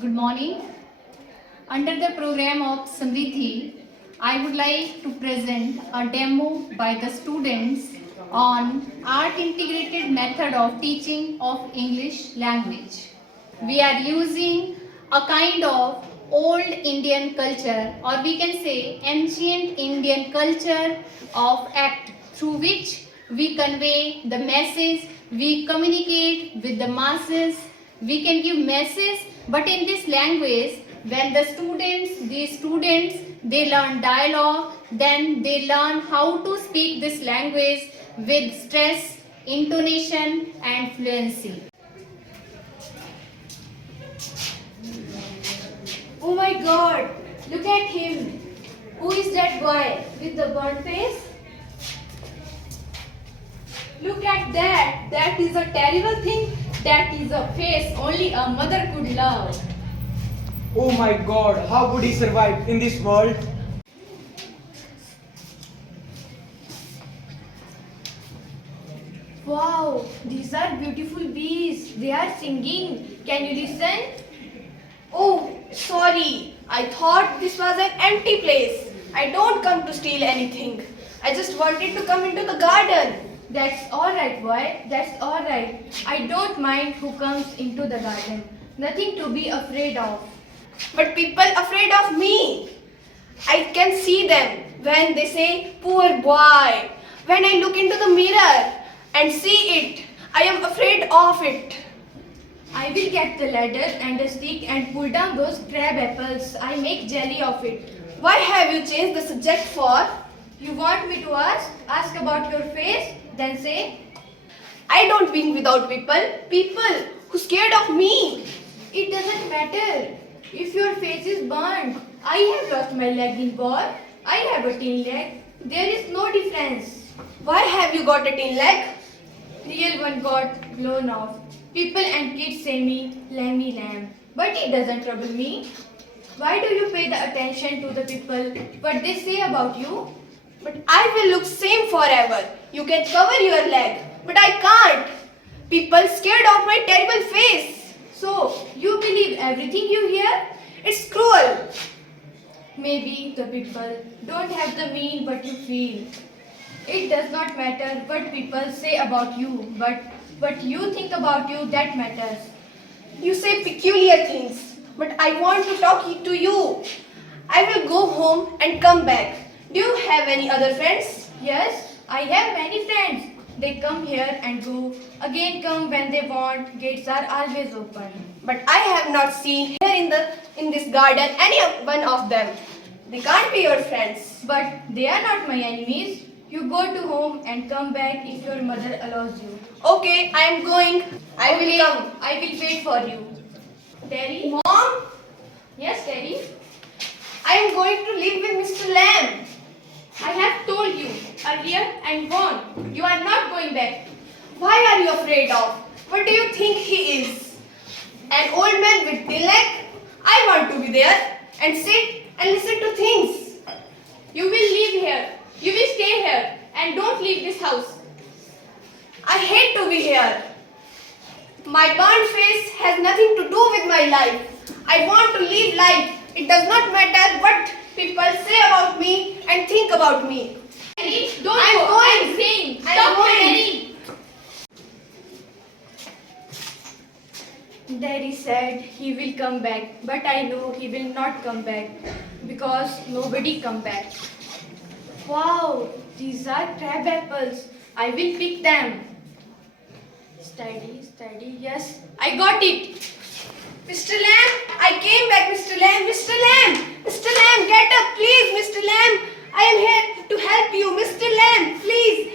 Good morning. Under the program of Samriddhi, I would like to present a demo by the students on art integrated method of teaching of English language. We are using a kind of old Indian culture, or we can say ancient Indian culture of act, through which we convey the message, we communicate with the masses, we can give message, but in this language, when these students, they learn dialogue, then they learn how to speak this language with stress, intonation and fluency. Oh my god, look at him. Who is that boy with the burnt face? Look at that. That is a terrible thing. That is a face only a mother could love. Oh my god, how would he survive in this world? Wow, these are beautiful bees. They are singing. Can you listen? Oh, sorry. I thought this was an empty place. I don't come to steal anything. I just wanted to come into the garden. That's alright, boy. That's alright. I don't mind who comes into the garden. Nothing to be afraid of. But people afraid of me. I can see them when they say, poor boy. When I look into the mirror and see it, I am afraid of it. I will get the ladder and a stick and pull down those crab apples. I make jelly of it. Why have you changed the subject for? You want me to ask? Ask about your face? Then say, I don't win without people. People who scared of me. it doesn't matter. If your face is burned, I have lost my leg in war. I have a tin leg. There is no difference. Why have you got a tin leg? Real one got blown off. People and kids say me, lammy lamb. But it doesn't trouble me. Why do you pay the attention to the people, what they say about you? But I will look same forever. You can cover your leg, but I can't. People scared of my terrible face. So, you believe everything you hear? It's cruel. Maybe the people don't have the mean what you feel. It does not matter what people say about you, but what you think about you, that matters. You say peculiar things, but I want to talk to you. I will go home and come back. Do you have any other friends? Yes, I have many friends. They come here and go, again come when they want. Gates are always open. But I have not seen here in this garden any one of them. They can't be your friends. But they are not my enemies. You go to home and come back if your mother allows you. Okay, I am going. I Okay, will come. I will wait for you. Terry? Mom, Yes, Terry? I am going to live with Mr. Lamb. I have told you earlier and warned. You are not going back. Why are you afraid of? What do you think he is? An old man with tin leg? I want to be there and sit and listen to things. You will live here. You will stay here and don't leave this house. I hate to be here. My burnt face has nothing to do with my life. I want to live life. It does not matter what people say about me and think about me. Terry, don't I'm go. going. I'm saying. I'm Stop, going. Terry. Daddy said he will come back, but I know he will not come back because nobody come back. Wow, these are crab apples. I will pick them. Steady, steady. Yes, I got it. Mr. Lamb, I came back, Mr. Lamb. Mr. Lamb, Mr. Lamb, get up, please, Mr. Lamb. I am here to help you, Mr. Lamb, please.